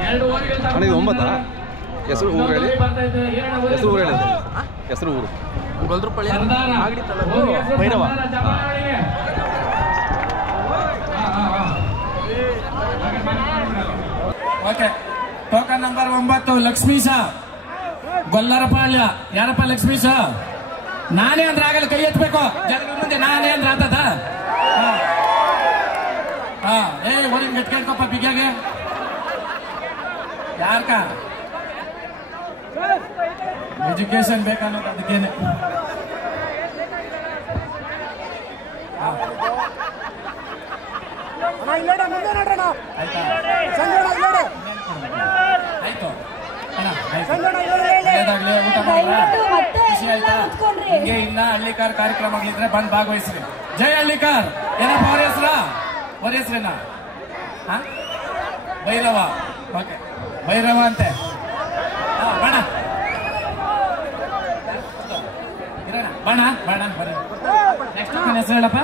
ಅಣ್ಣ ಇದು 9 ಹೆಸರು ಊರು ಹೇಳಿ ಹೆಸರು ಊರು ಹೇಳಿ ಹೆಸರು ಊರು Goldrapalli Magadi taluk Bhairava okay token number 9 Lakshmisha Gollarapalya ಯಾರಪ್ಪ ಲಕ್ಷ್ಮೀಶ ನಾನೇ ಅಂದ್ರೆ ಆಗಲ್ಲ ಕೈ ಎತ್ತಬೇಕು ಜನಗಳ ಮುಂದೆ ನಾನೇ ಅಂದ್ರೆ ಆತದ ಏ ಹೊರಗೆ ಗಟ್ಕೊಪ್ಪ ಬಿಗ್ಯಾಗೆ ಯಾರ್ಕ ಎಜುಕೇಶನ್ ಬೇಕನ್ನೋದು ಅದಕ್ಕೇನೆ ಆಯ್ತು ಖುಷಿ ಆಯ್ತಾ ಹಿಂಗೆ ಇನ್ನ ಹಳ್ಳಿಕಾರ್ ಕಾರ್ಯಕ್ರಮಗಳಿದ್ರೆ ಬಂದ್ ಭಾಗವಹಿಸ್ರಿ ಜೈ ಹಳ್ಳಿಕಾರ್ ಏನಪ್ಪ ಅವ್ರ ಹೆಸರೇನಾ ಭೈರವ ಓಕೆ ಭೈರವ ಅಂತೆ ಬಣ ಬಣ ಬಣ ಬರ್ರಿ ನೆಕ್ಸ್ಟ್ ಹೆಸರು ಹೇಳಪ್ಪ